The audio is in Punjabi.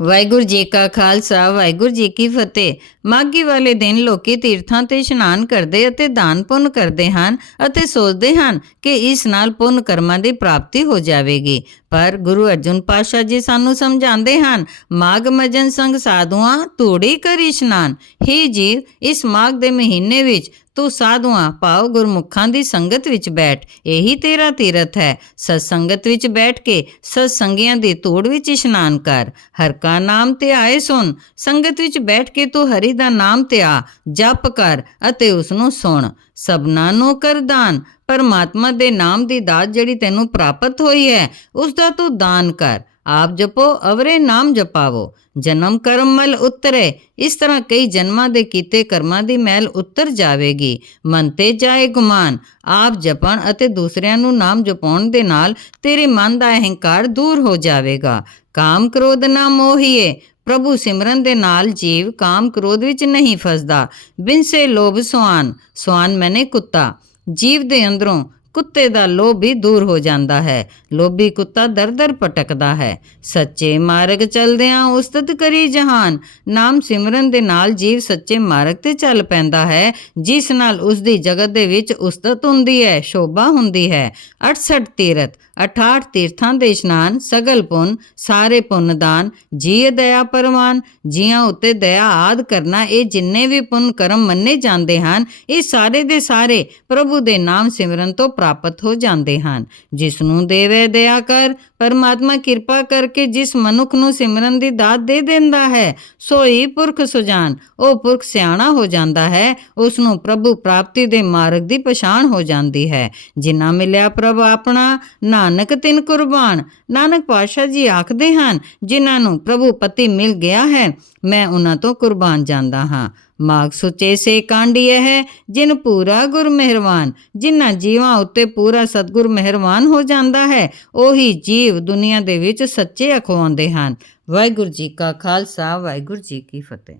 ਵਾਹਿਗੁਰੂ ਜੀ ਕਾ ਖਾਲਸਾ, ਵਾਹਿਗੁਰੂ ਜੀ ਕੀ ਫਤਿਹ। ਮਾਘੀ ਵਾਲੇ ਦਿਨ ਲੋਕੀ ਤੀਰਥਾਂ ਤੇ ਇਸ਼ਨਾਨ ਕਰਦੇ ਅਤੇ ਦਾਨ ਪੁੰਨ ਕਰਦੇ ਹਨ ਅਤੇ ਸੋਚਦੇ ਹਨ ਕਿ ਇਸ ਨਾਲ ਪੁੰਨ ਕਰਮਾਂ ਦੀ ਪ੍ਰਾਪਤੀ ਹੋ ਜਾਵੇਗੀ। ਪਰ ਗੁਰੂ ਅਰਜੁਨ ਪਾਸ਼ਾ ਜੀ ਸਾਨੂੰ ਸਮਝਾਉਂਦੇ ਹਨ, ਮਾਘ ਮਜਨ ਸੰਗ ਸਾਧੂਆਂ ਧੂੜੀ ਕਰ ਇਸ਼ਨਾਨ। ਹੀ ਜੀਵ, ਇਸ ਮਾਘ ਦੇ ਮਹੀਨੇ ਵਿੱਚ ਤੂੰ ਸਾਧੂਆਂ ਭਾਵ ਗੁਰਮੁਖਾਂ ਦੀ ਸੰਗਤ ਵਿੱਚ ਬੈਠ। ਇਹੀ ਤੇਰਾ ਤੀਰਥ ਹੈ। ਸਤ ਸੰਗਤ ਵਿੱਚ ਬੈਠ ਕੇ ਸਤ ਸੰਗੀਆਂ ਦੀ ਧੂੜ ਵਿੱਚ ਇਸ਼ਨਾਨ ਕਰ। ਹਰ ਕਾ ਨਾਮ ਤੇ ਆਏ ਸੁਣ। ਸੰਗਤ ਵਿੱਚ ਬੈਠ ਕੇ ਤੂੰ ਹਰੀ ਦਾ ਨਾਮ ਤੇ ਆ ਜਪ ਕਰ ਅਤੇ ਉਸ ਨੂੰ ਸੁਣ। ਸਭਨਾਂ ਨੂੰ ਕਰ ਦਾਨ। ਪਰਮਾਤਮਾ ਦੇ ਨਾਮ ਦੀ ਦਾਤ ਜਿਹੜੀ ਤੈਨੂੰ ਪ੍ਰਾਪਤ ਹੋਈ ਹੈ ਉਸ ਦਾ ਤੂੰ ਦਾਨ ਕਰ। ਆਪ ਜਪੋ, ਅਵਰੇ ਨਾਮ ਜਪਾਵੋ। ਜਨਮ ਕਰਮ ਮਲ ਉਤਰੇ। ਇਸ ਤਰ੍ਹਾਂ ਕਈ ਜਨਮਾਂ ਦੇ ਕੀਤੇ ਕਰਮਾਂ ਦੀ ਮੈਲ ਉਤਰ ਜਾਵੇਗੀ। ਮਨ ਤੇ ਜਾਏ ਗੁਮਾਨ। ਆਪ ਜਪਣ ਅਤੇ ਦੂਸਰਿਆਂ ਨੂੰ ਨਾਮ ਜਪਾਉਣ ਦੇ ਨਾਲ ਤੇਰੇ ਮਨ ਦਾ ਅਹੰਕਾਰ ਦੂਰ ਹੋ ਜਾਵੇਗਾ। ਕਾਮ ਕ੍ਰੋਧ ਨਾ ਮੋਹੀਏ। ਪ੍ਰਭੂ ਸਿਮਰਨ ਦੇ ਨਾਲ ਜੀਵ ਕਾਮ ਕ੍ਰੋਧ ਵਿੱਚ ਨਹੀਂ ਫਸਦਾ। ਬਿਨ ਸੇ ਲੋਭ ਸੁਆਨ ਸੁਆਨ ਮੈਨੇ ਕੁੱਤਾ। ਜੀਵ ਦੇ ਅੰਦਰੋਂ ਕੁੱਤੇ ਦਾ ਲੋਭ ਵੀ ਦੂਰ ਹੋ ਜਾਂਦਾ ਹੈ। ਲੋਭੀ ਕੁੱਤਾ ਦਰ-ਦਰ ਭਟਕਦਾ ਹੈ। ਸੱਚੇ ਮਾਰਗ ਚਲਦਿਆਂ ਉਸਤਤ ਕਰੀ ਜਹਾਨ। ਨਾਮ ਸਿਮਰਨ ਦੇ ਨਾਲ ਜੀਵ ਸੱਚੇ ਮਾਰਗ ਤੇ ਚੱਲ ਪੈਂਦਾ ਹੈ, ਜਿਸ ਨਾਲ ਉਸ ਦੀ ਜਗਤ ਦੇ ਵਿੱਚ ਉਸਤਤ ਹੁੰਦੀ ਹੈ, ਸ਼ੋਭਾ ਹੁੰਦੀ ਹੈ। 68 ਤੀਰਥ 68 ਤੀਰਥਾਂ ਦੇ ਇਸ਼ਨਾਨ, ਸਗਲ ਪੁੰਨ, ਸਾਰੇ ਪੁੰਨ ਦਾਨ, ਜੀਅ ਦਇਆ ਪਰਮਾਨ ਜੀਆਂ ਉੱਤੇ ਦਇਆ ਆਦ ਕਰਨਾ, ਇਹ ਜਿੰਨੇ ਵੀ ਪੁੰਨ ਕਰਮ ਮੰਨੇ ਜਾਂਦੇ ਹਨ, ਇਹ ਸਾਰੇ ਦੇ ਸਾਰੇ ਪ੍ਰਭੂ ਦੇ ਨਾਮ ਸਿਮਰਨ ਤੋਂ ਪ੍ਰਾਪਤ ਹੋ ਜਾਂਦੇ ਹਨ। ਜਿਸ ਨੂੰ ਦੇਵੇ ਦਇਆ ਕਰ, ਪਰਮਾਤਮਾ ਕਿਰਪਾ ਕਰਕੇ ਜਿਸ ਮਨੁੱਖ ਨੂੰ ਸਿਮਰਨ ਦੀ ਦਾਤ ਦੇ ਦਿੰਦਾ ਹੈ, ਸੋਈ ਪੁਰਖ ਸੁਜਾਨ, ਉਹ ਪੁਰਖ ਸਿਆਣਾ ਹੋ ਜਾਂਦਾ ਹੈ ਉਸ ਨੂੰ ਪ੍ਰਭੂ ਪ੍ਰਾਪਤੀ ਦੇ ਮਾਰਗ ਦੀ ਪਛਾਣ ਹੋ ਜਾਂਦੀ ਹੈ। ਜਿਨ੍ਹਾਂ ਮਿਲਿਆ ਪ੍ਰਭ ਆਪਣਾ, ਨਾਨਕ ਤਿਨ ਕੁਰਬਾਨ। ਨਾਨਕ ਪਾਤਸ਼ਾਹ ਜੀ ਆਖਦੇ ਹਨ, ਜਿਨ੍ਹਾਂ ਨੂੰ ਪ੍ਰਭੂ ਪਤੀ ਮਿਲ ਗਿਆ ਹੈ, ਮੈਂ ਉਹਨਾਂ ਤੋਂ ਕੁਰਬਾਨ ਜਾਂਦਾ ਹਾਂ। ਮਾਗ ਸੁਚੇ ਸੇ ਕਾਂਡੀਏ ਹੈ, ਜਿਨ ਪੂਰਾ ਗੁਰ ਮਿਹਰਵਾਨ ਜਿਨ੍ਹਾਂ ਜੀਵਾਂ ਉੱਤੇ ਪੂਰਾ ਸਤਗੁਰ ਮਿਹਰਵਾਨ ਹੋ ਜਾਂਦਾ ਹੈ, ਉਹੀ ਜੀਵ ਦੁਨੀਆ ਦੇ ਵਿੱਚ ਸੱਚੇ ਅਖਵਾਉਂਦੇ ਹਨ। ਵਾਹਿਗੁਰੂ ਜੀ ਕਾ ਖਾਲਸਾ, ਵਾਹਿਗੁਰੂ ਜੀ ਕੀ ਫਤਿਹ।